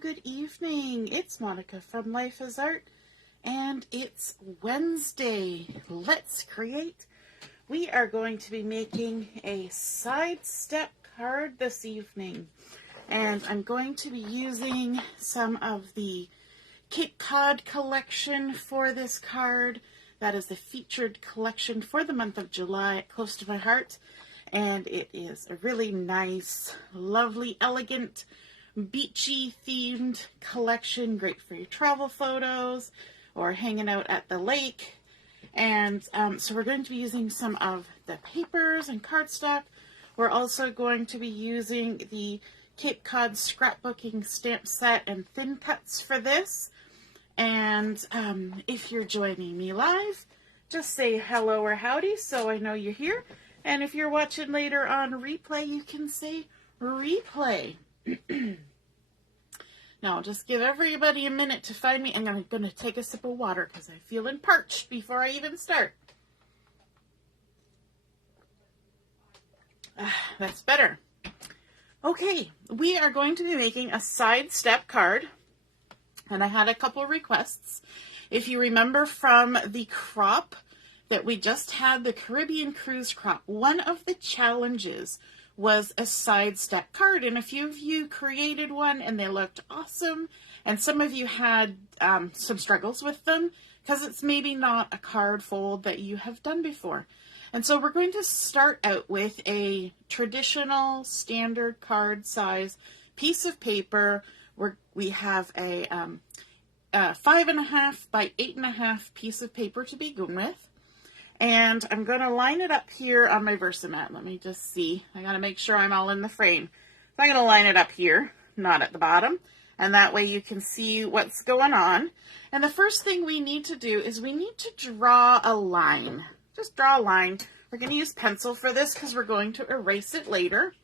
good evening. It's Monica from Life is Art, and it's Wednesday. Let's create. We are going to be making a sidestep card this evening, and I'm going to be using some of the Cape Cod collection for this card. That is the featured collection for the month of July, close to my heart, and it is a really nice, lovely, elegant, beachy themed collection, great for your travel photos or hanging out at the lake. And so we're going to be using some of the papers and cardstock. We're also going to be using the Cape Cod Scrapbooking Stamp set and thin cuts for this. And if you're joining me live, just say hello or howdy so I know you're here. And if you're watching later on replay, you can say replay. Now, just give everybody a minute to find me, and I'm going to take a sip of water because I'm feeling parched before I even start. That's better. Okay, we are going to be making a sidestep card, and I had a couple requests. If you remember from the crop that we just had, the Caribbean cruise crop, one of the challenges was a sidestep card, and a few of you created one and they looked awesome, and some of you had some struggles with them because it's maybe not a card fold that you have done before. And so we're going to start out with a traditional standard card size piece of paper where we have a 5.5 by 8.5 piece of paper to begin with. And I'm going to line it up here on my Versamat. Let me just see. I got to make sure I'm all in the frame. So I'm going to line it up here, not at the bottom. And that way you can see what's going on. And the first thing we need to do is we need to draw a line. Just draw a line. We're going to use pencil for this because we're going to erase it later.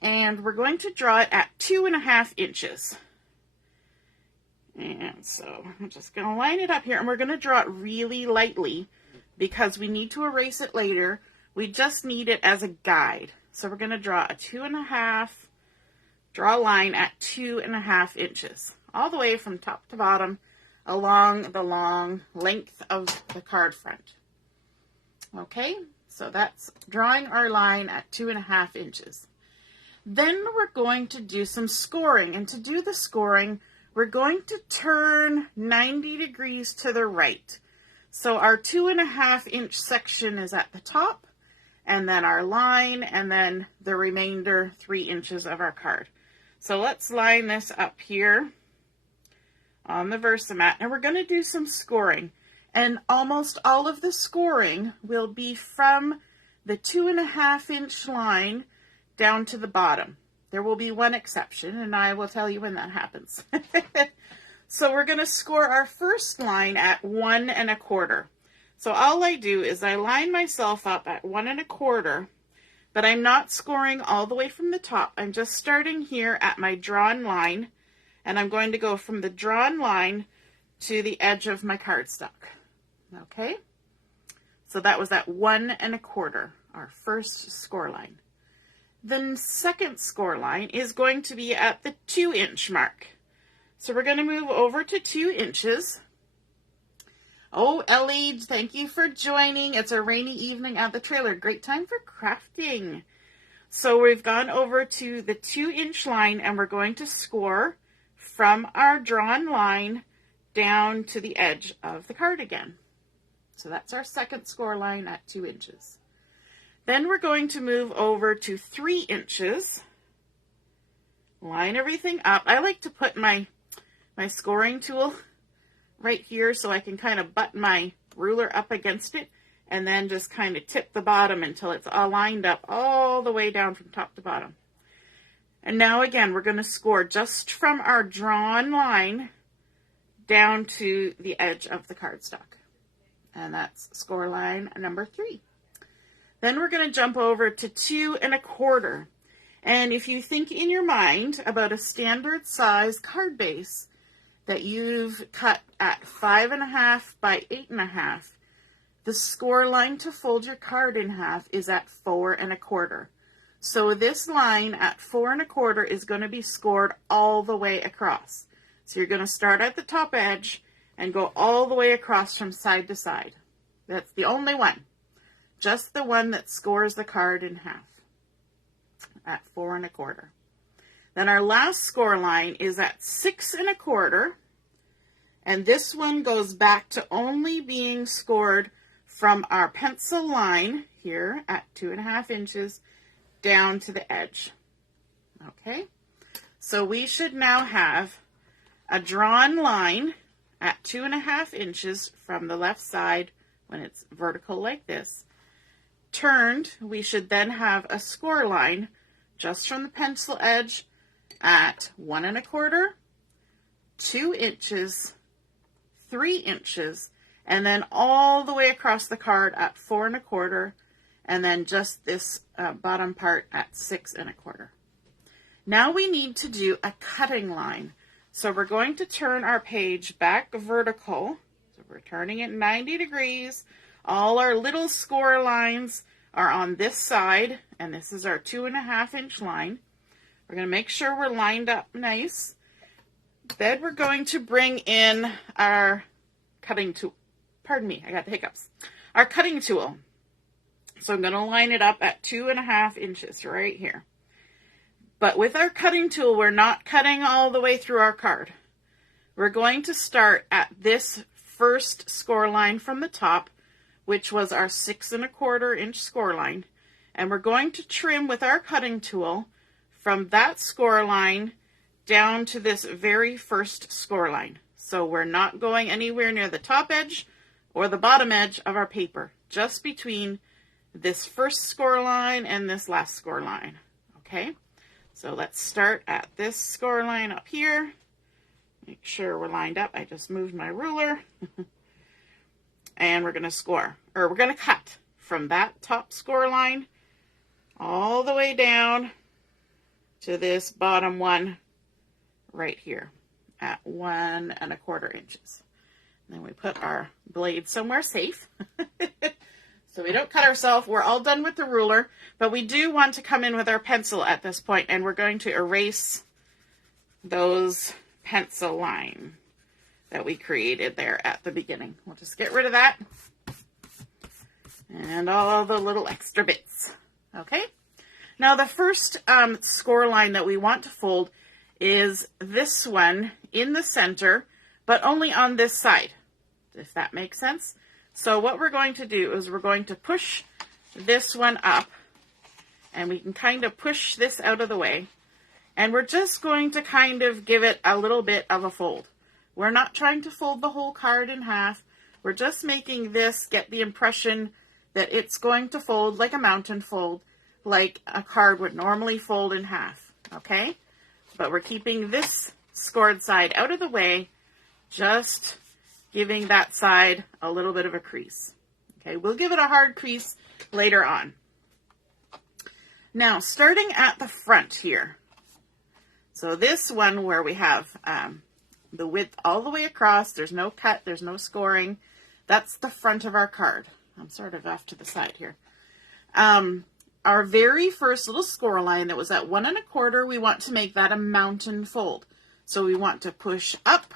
And we're going to draw it at 2.5 inches. And so I'm just going to line it up here. And we're going to draw it really lightly, because we need to erase it later. We just need it as a guide. So we're going to draw a 2.5, draw a line at 2.5 inches, all the way from top to bottom along the long length of the card front. Okay, so that's drawing our line at 2.5 inches. Then we're going to do some scoring, and to do the scoring, we're going to turn 90 degrees to the right. So our 2.5 inch section is at the top, and then our line, and then the remainder 3 inches of our card. So let's line this up here on the Versamat, and we're going to do some scoring. And almost all of the scoring will be from the 2.5 inch line down to the bottom. There will be one exception, and I will tell you when that happens. So we're going to score our first line at 1 1/4. So all I do is I line myself up at 1 1/4, but I'm not scoring all the way from the top. I'm just starting here at my drawn line, and I'm going to go from the drawn line to the edge of my cardstock. Okay? So that was at 1 1/4, our first score line. The second score line is going to be at the 2 inch mark. So we're going to move over to 2 inches. Oh, Ellie, thank you for joining. It's a rainy evening at the trailer. Great time for crafting. So we've gone over to the 2 inch line, and we're going to score from our drawn line down to the edge of the card again. So that's our second score line at 2 inches. Then we're going to move over to 3 inches. Line everything up. I like to put my scoring tool right here so I can kind of butt my ruler up against it and then just kind of tip the bottom until it's all lined up all the way down from top to bottom. And now again, we're going to score just from our drawn line down to the edge of the cardstock. And that's score line number 3. Then we're going to jump over to 2 1/4. And if you think in your mind about a standard size card base that you've cut at 5.5 by 8.5, the score line to fold your card in half is at 4 1/4. So this line at 4 1/4 is going to be scored all the way across. So you're going to start at the top edge and go all the way across from side to side. That's the only one. Just the one that scores the card in half at 4 1/4. Then our last score line is at 6 1/4. And this one goes back to only being scored from our pencil line here at 2 1/2 inches down to the edge. Okay, so we should now have a drawn line at 2 1/2 inches from the left side when it's vertical like this. Turned, we should then have a score line just from the pencil edge at 1 1/4, 2 inches, 3 inches, and then all the way across the card at 4 1/4, and then just this bottom part at 6 1/4. Now we need to do a cutting line. So we're going to turn our page back vertical. So we're turning it 90 degrees. All our little score lines are on this side, and this is our 2 1/2 inch line. We're going to make sure we're lined up nice. Then we're going to bring in our cutting tool. Pardon me, I got the hiccups. Our cutting tool. So I'm going to line it up at 2 1/2 inches right here. But with our cutting tool, we're not cutting all the way through our card. We're going to start at this first score line from the top, which was our 6 1/4 inch score line. And we're going to trim with our cutting tool from that score line down to this very first score line. So we're not going anywhere near the top edge or the bottom edge of our paper, just between this first score line and this last score line. Okay, so let's start at this score line up here. Make sure we're lined up. I just moved my ruler. And we're going to score, or we're going to cut from that top score line all the way down to this bottom one right here at 1 1/4 inches. And then we put our blade somewhere safe so we don't cut ourselves. We're all done with the ruler, but we do want to come in with our pencil at this point, and we're going to erase those pencil line that we created there at the beginning. We'll just get rid of that and all the little extra bits. Okay, now the first score line that we want to fold is this one in the center, but only on this side, if that makes sense. So what we're going to do is we're going to push this one up, and we can kind of push this out of the way, and we're just going to kind of give it a little bit of a fold. We're not trying to fold the whole card in half. We're just making this get the impression that it's going to fold like a mountain fold, like a card would normally fold in half, okay? But we're keeping this scored side out of the way, just giving that side a little bit of a crease. Okay, we'll give it a hard crease later on. Now, starting at the front here. So this one where we have the width all the way across, there's no cut, there's no scoring. That's the front of our card. I'm sort of off to the side here. Our very first little score line that was at 1 1/4, we want to make that a mountain fold. So we want to push up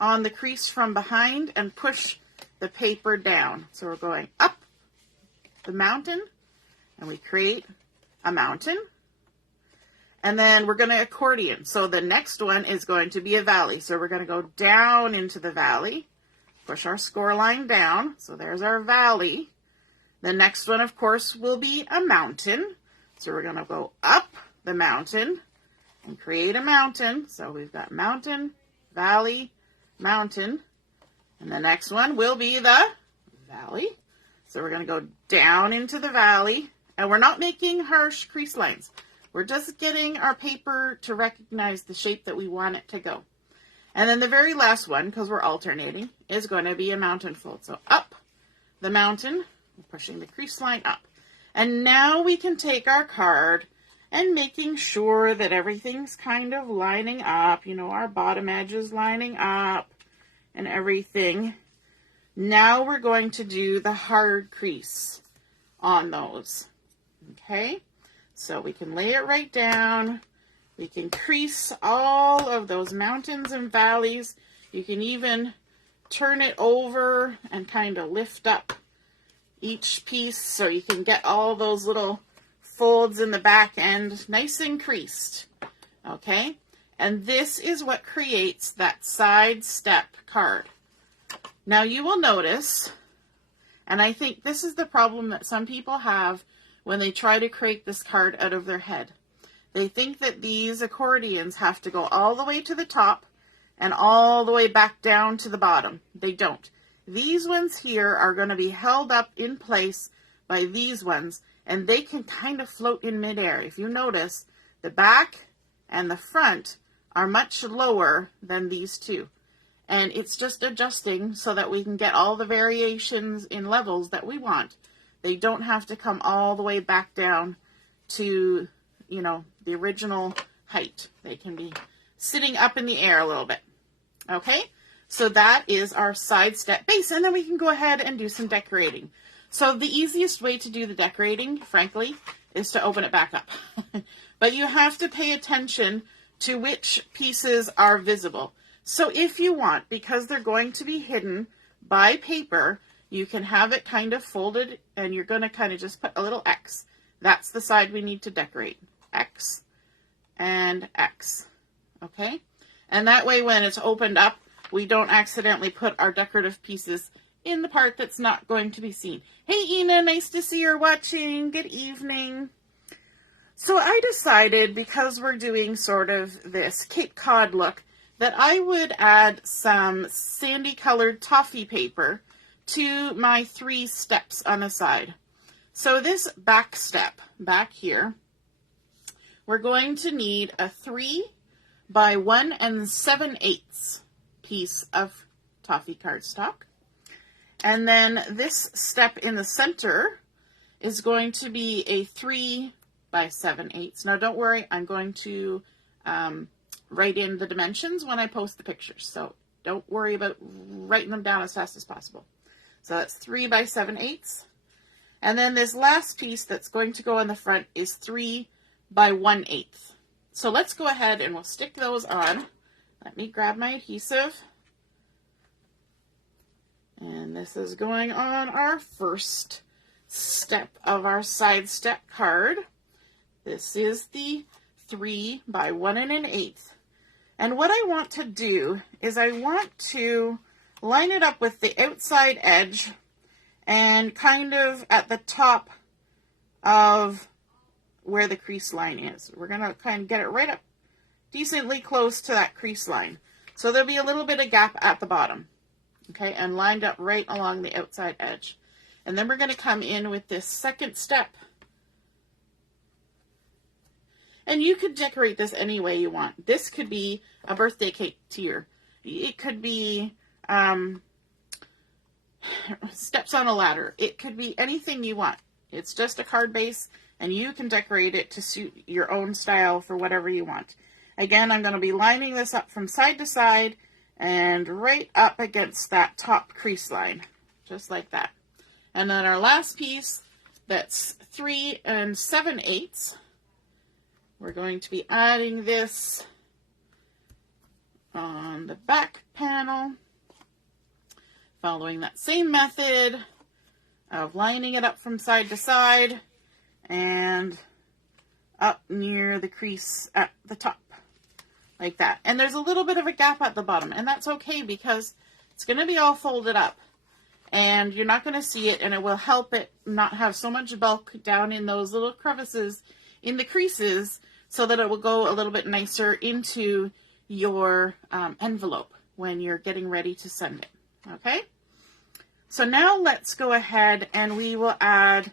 on the crease from behind and push the paper down. So we're going up the mountain, and we create a mountain. And then we're going to accordion. So the next one is going to be a valley. So we're going to go down into the valley, push our score line down. So there's our valley. The next one, of course, will be a mountain. So we're going to go up the mountain and create a mountain. So we've got mountain, valley, mountain. And the next one will be the valley. So we're going to go down into the valley. And we're not making harsh crease lines. We're just getting our paper to recognize the shape that we want it to go. And then the very last one, because we're alternating, is going to be a mountain fold. So up the mountain, pushing the crease line up. And now we can take our card and making sure that everything's kind of lining up. You know, our bottom edge is lining up and everything. Now we're going to do the hard crease on those. Okay? So we can lay it right down, We can crease all of those mountains and valleys. You can even turn it over and kind of lift up each piece so you can get all those little folds in the back end nice and creased. Okay? And this is what creates that side step card. Now you will notice, and I think this is the problem that some people have when they try to create this card out of their head. They think that these accordions have to go all the way to the top and all the way back down to the bottom. They don't. These ones here are going to be held up in place by these ones, and they can kind of float in midair. If you notice, the back and the front are much lower than these two. And it's just adjusting so that we can get all the variations in levels that we want. They don't have to come all the way back down to, you know, the original height. They can be sitting up in the air a little bit. Okay, so that is our side step base, and then we can go ahead and do some decorating. So the easiest way to do the decorating, frankly, is to open it back up. But you have to pay attention to which pieces are visible. So if you want, because they're going to be hidden by paper, you can have it kind of folded, and you're going to kind of just put a little X. That's the side we need to decorate. X and X. Okay? And that way when it's opened up, we don't accidentally put our decorative pieces in the part that's not going to be seen. Hey, Ina, nice to see you're watching. Good evening. So I decided, because we're doing sort of this Cape Cod look, that I would add some sandy colored toffee paper to my 3 steps on the side. So this back step, back here, we're going to need a 3 by 1 7/8 piece of toffee cardstock. And then this step in the center is going to be a 3 by 7/8. Now don't worry, I'm going to write in the dimensions when I post the pictures. So don't worry about writing them down as fast as possible. So that's 3 by 7/8. And then this last piece that's going to go in the front is 3 by 1/8. So let's go ahead and we'll stick those on. Let me grab my adhesive. And this is going on our first step of our side step card. This is the 3 by 1 1/8. And what I want to do is I want to line it up with the outside edge and kind of at the top of where the crease line is. We're going to kind of get it right up decently close to that crease line. So there'll be a little bit of gap at the bottom. Okay, and lined up right along the outside edge. And then we're going to come in with this second step. And you could decorate this any way you want. This could be a birthday cake tier. It could be steps on a ladder. It could be anything you want. It's just a card base, and you can decorate it to suit your own style for whatever you want. Again, I'm going to be lining this up from side to side and right up against that top crease line, just like that. And then our last piece, that's 3 7/8. We're going to be adding this on the back panel, following that same method of lining it up from side to side and up near the crease at the top, like that. And there's a little bit of a gap at the bottom, and that's okay because it's going to be all folded up and you're not going to see it, and it will help it not have so much bulk down in those little crevices in the creases, so that it will go a little bit nicer into your envelope when you're getting ready to send it. Okay? So now let's go ahead and we will add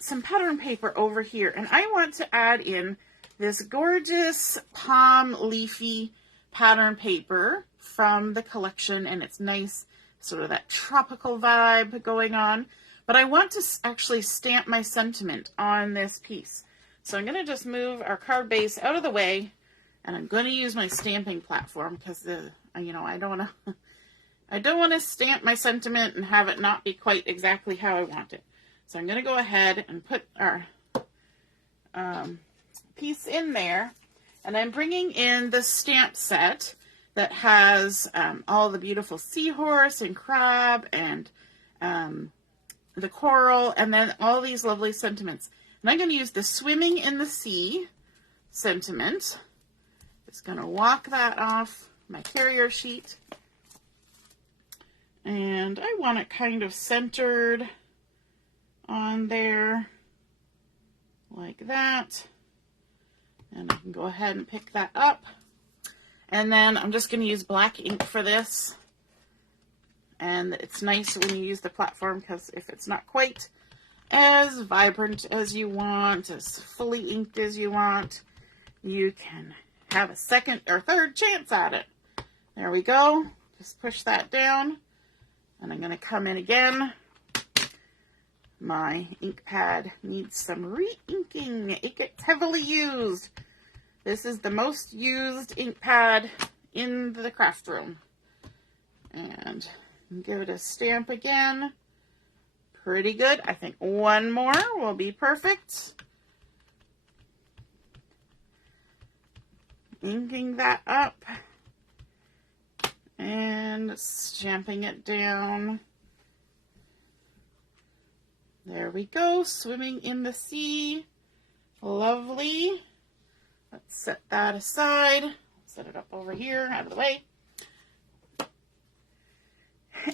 some pattern paper over here. And I want to add in this gorgeous palm leafy pattern paper from the collection, and it's nice, sort of that tropical vibe going on. But I want to actually stamp my sentiment on this piece. So I'm going to just move our card base out of the way, and I'm going to use my stamping platform because you know, I don't want to stamp my sentiment and have it not be quite exactly how I want it. So I'm going to go ahead and put our piece in there, And I'm bringing in the stamp set that has all the beautiful seahorse and crab and the coral, and then all these lovely sentiments. And I'm going to use the Swimming in the Sea sentiment. Just going to walk that off my carrier sheet. And I want it kind of centered on there like that. And I can go ahead and pick that up. And then I'm just going to use black ink for this. And it's nice when you use the platform, because if it's not quite as vibrant as you want, as fully inked as you want, you can have a second or third chance at it. There we go. Just push that down. And I'm going to come in again. My ink pad needs some re-inking. It gets heavily used. This is the most used ink pad in the craft room. And give it a stamp again. Pretty good. I think one more will be perfect. Inking that up. And stamping it down. There we go. Swimming in the Sea. Lovely. Let's set that aside. Set it up over here, out of the way.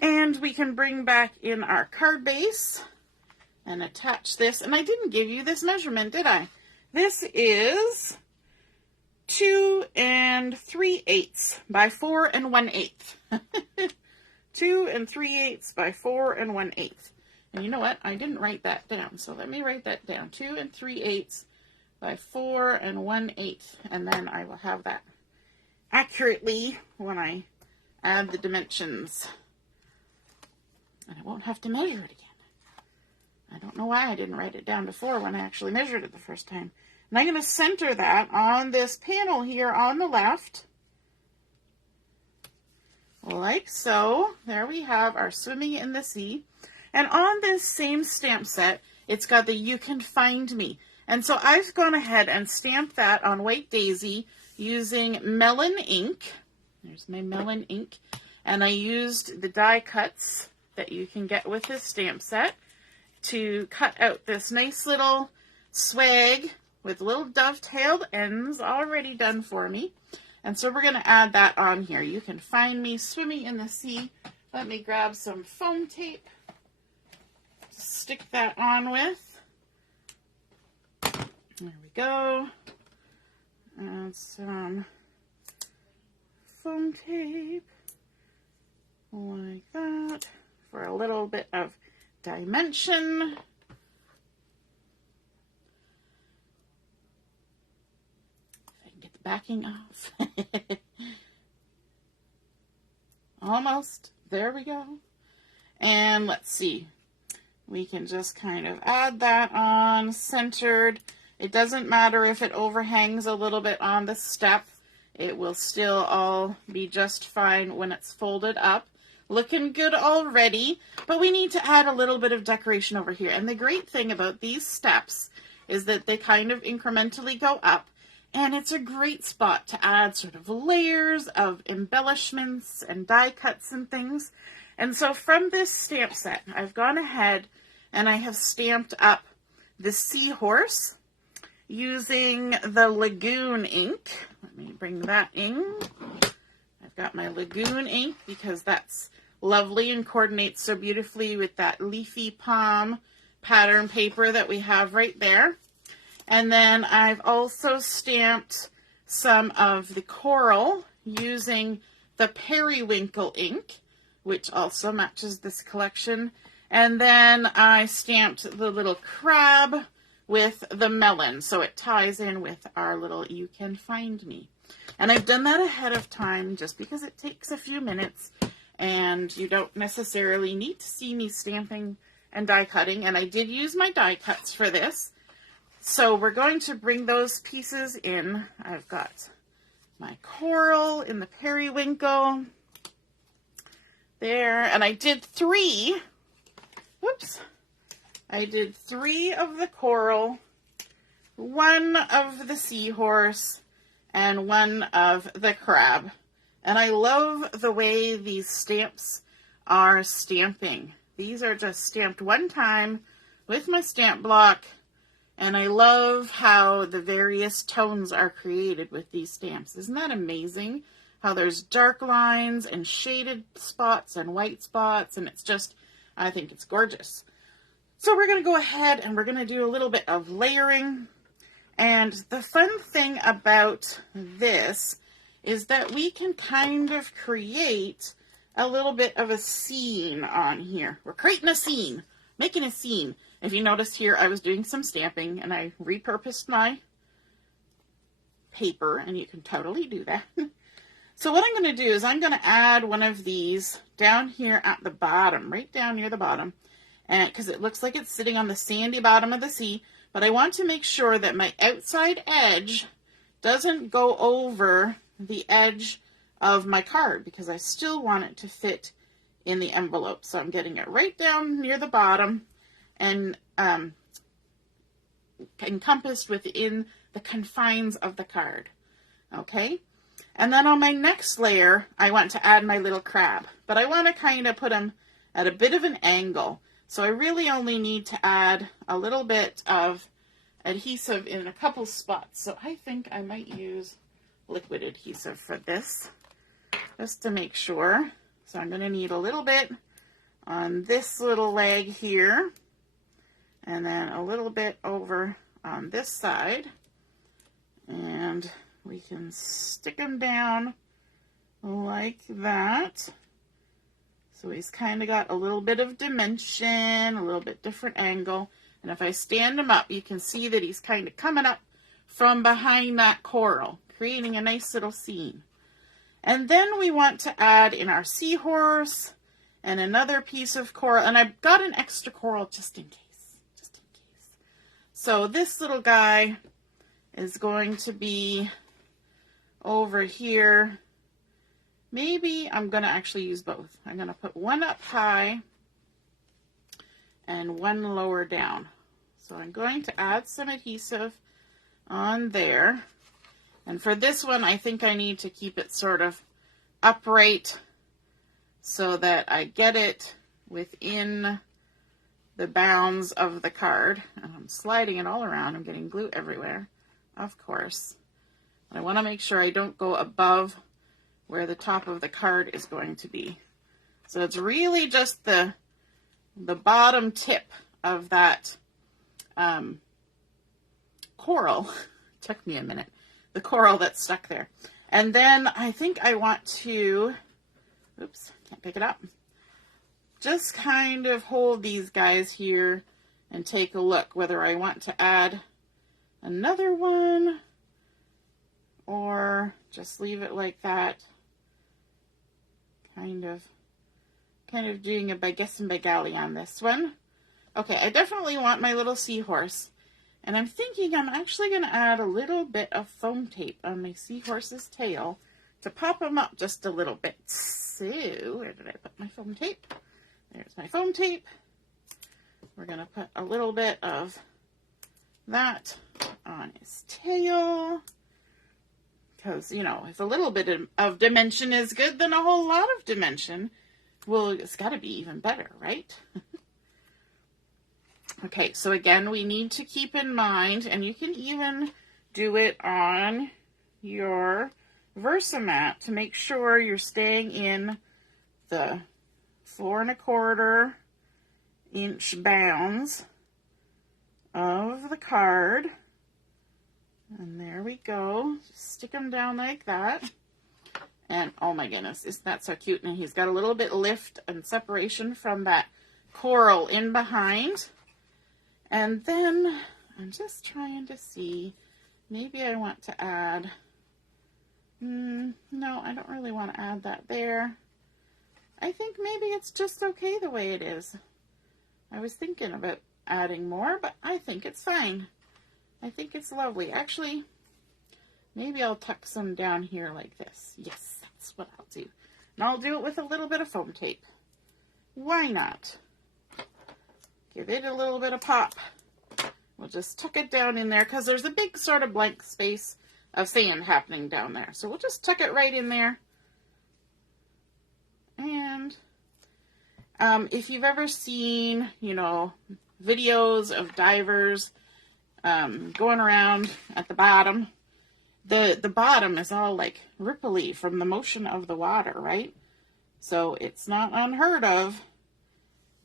And we can bring back in our card base and attach this. And I didn't give you this measurement, did I? This is 2 3/8 by 4 1/8. 2 3/8 by 4 1/8. And you know what? I didn't write that down. So let me write that down. 2 3/8 by 4 1/8. And then I will have that accurately when I add the dimensions. And I won't have to measure it again. I don't know why I didn't write it down before when I actually measured it the first time. And I'm going to center that on this panel here on the left. Like so. There we have our Swimming in the Sea. And on this same stamp set, it's got the You Can Find Me. And so I've gone ahead and stamped that on White Daisy using Melon ink. There's my Melon ink. And I used the die cuts that you can get with this stamp set to cut out this nice little swag with little dovetailed ends already done for me. And so we're going to add that on here. You Can Find Me, Swimming in the Sea. Let me grab some foam tape to stick that on with. There we go. And some foam tape like that for a little bit of dimension. If I can get the backing off. Almost. There we go. And let's see. We can just kind of add that on, centered. It doesn't matter if it overhangs a little bit on the step. It will still all be just fine when it's folded up. Looking good already, but we need to add a little bit of decoration over here. And the great thing about these steps is that they kind of incrementally go up, and it's a great spot to add sort of layers of embellishments and die cuts and things. And so from this stamp set, I've gone ahead and I have stamped up the seahorse using the Lagoon ink. Let me bring that in. I've got my Lagoon ink because that's lovely and coordinates so beautifully with that leafy palm pattern paper that we have right there. And then I've also stamped some of the coral using the Periwinkle ink, which also matches this collection. And then I stamped the little crab with the melon, so it ties in with our little You Can Find Me. And I've done that ahead of time just because it takes a few minutes and you don't necessarily need to see me stamping and die cutting. And I did use my die cuts for this. So we're going to bring those pieces in. I've got my coral in the periwinkle there. And I did three. Whoops. I did 3 of the coral, 1 of the seahorse, and one of the crab. And I love the way these stamps are stamping. These are just stamped one time with my stamp block, and I love how the various tones are created with these stamps. Isn't that amazing? How there's dark lines and shaded spots and white spots, and it's just, I think it's gorgeous. So we're going to go ahead and we're going to do a little bit of layering. And the fun thing about this is that we can kind of create a little bit of a scene on here. We're creating a scene, making a scene. If you notice here, I was doing some stamping and I repurposed my paper, and you can totally do that. So what I'm going to do is I'm going to add one of these down here at the bottom, right down near the bottom, and because it looks like it's sitting on the sandy bottom of the sea, but I want to make sure that my outside edge doesn't go over the edge of my card, because I still want it to fit in the envelope. So I'm getting it right down near the bottom and encompassed within the confines of the card. Okay, and then on my next layer I want to add my little crab, but I want to kind of put him at a bit of an angle, so I really only need to add a little bit of adhesive in a couple spots. So I think I might use liquid adhesive for this, just to make sure. So I'm going to need a little bit on this little leg here, and then a little bit over on this side, and we can stick him down like that. So he's kind of got a little bit of dimension, a little bit different angle, and if I stand him up, you can see that he's kind of coming up from behind that coral, creating a nice little scene. And then we want to add in our seahorse and another piece of coral, and I've got an extra coral just in case. So this little guy is going to be over here. Maybe I'm going to actually use both. I'm going to put one up high and one lower down. So I'm going to add some adhesive on there. And for this one, I think I need to keep it sort of upright so that I get it within the bounds of the card. And I'm sliding it all around. I'm getting glue everywhere, of course. But I want to make sure I don't go above where the top of the card is going to be. So it's really just the bottom tip of that coral. Took me a minute. The coral that's stuck there. And then I think I want to, oops, can't pick it up. Just kind of hold these guys here and take a look whether I want to add another one or just leave it like that. Kind of doing a guess and begali on this one. Okay, I definitely want my little seahorse. And I'm thinking I'm actually going to add a little bit of foam tape on my seahorse's tail to pop him up just a little bit. So, where did I put my foam tape? There's my foam tape. We're going to put a little bit of that on his tail. Because, you know, if a little bit of dimension is good, then a whole lot of dimension, well, it's got to be even better, right? Okay, so again, we need to keep in mind, and you can even do it on your Versamat to make sure you're staying in the 4 1/4 inch bounds of the card. And there we go. Just stick them down like that. And oh my goodness, isn't that so cute? And he's got a little bit lift and separation from that coral in behind. And then I'm just trying to see, maybe I want to add, no, I don't really want to add that there. I think maybe it's just okay the way it is. I was thinking about adding more, but I think it's fine. I think it's lovely. Actually, maybe I'll tuck some down here like this. Yes, that's what I'll do. And I'll do it with a little bit of foam tape. Why not? Give it a little bit of pop. We'll just tuck it down in there because there's a big sort of blank space of sand happening down there. So we'll just tuck it right in there. And if you've ever seen, you know, videos of divers going around at the bottom, the bottom is all like ripply from the motion of the water, right? So it's not unheard of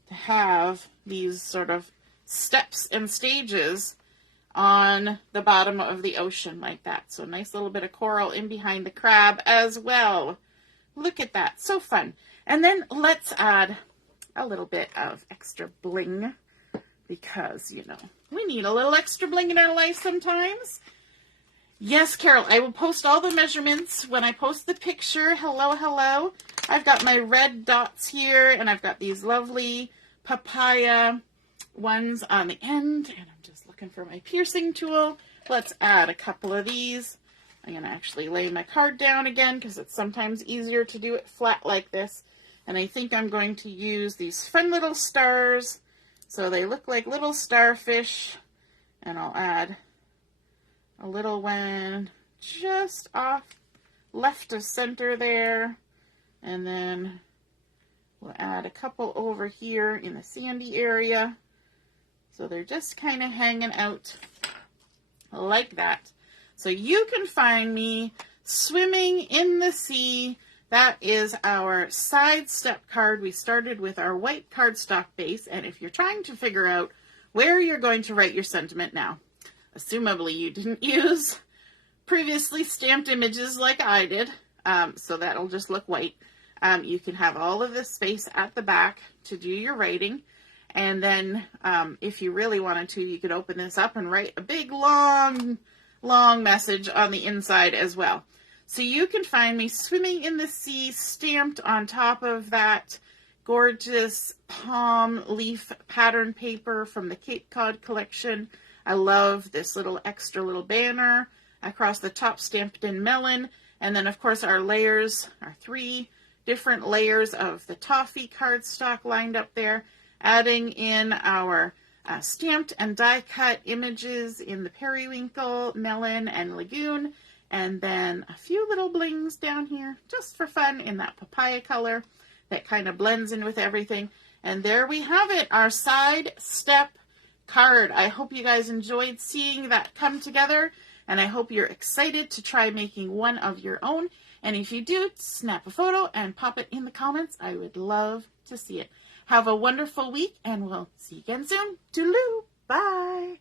to have these sort of steps and stages on the bottom of the ocean like that. So a nice little bit of coral in behind the crab as well. Look at that, so fun. And then let's add a little bit of extra bling because, you know, we need a little extra bling in our life sometimes. Yes, Carol, I will post all the measurements when I post the picture. Hello, hello. I've got my red dots here, and I've got these lovely papaya ones on the end, and I'm just looking for my piercing tool. Let's add a couple of these. I'm going to actually lay my card down again because it's sometimes easier to do it flat like this. And I think I'm going to use these fun little stars. So they look like little starfish. And I'll add a little one just off left of center there. And then we'll add a couple over here in the sandy area. So they're just kind of hanging out like that. So you can find me swimming in the sea. That is our side step card. We started with our white cardstock base, and if you're trying to figure out where you're going to write your sentiment now, assumably you didn't use previously stamped images like I did, so that'll just look white. You can have all of this space at the back to do your writing, and then if you really wanted to, you could open this up and write a big long message on the inside as well. So you can find me swimming in the sea stamped on top of that gorgeous palm leaf pattern paper from the Cape Cod collection. I love this little extra little banner across the top stamped in Melon. And then of course our layers, our 3 different layers of the Toffee cardstock lined up there, adding in our stamped and die cut images in the Periwinkle, Melon, and Lagoon. And then a few little blings down here, just for fun, in that papaya color that kind of blends in with everything. And there we have it, our side step card. I hope you guys enjoyed seeing that come together, and I hope you're excited to try making one of your own. And if you do, snap a photo and pop it in the comments. I would love to see it. Have a wonderful week, and we'll see you again soon. Toodaloo. Bye.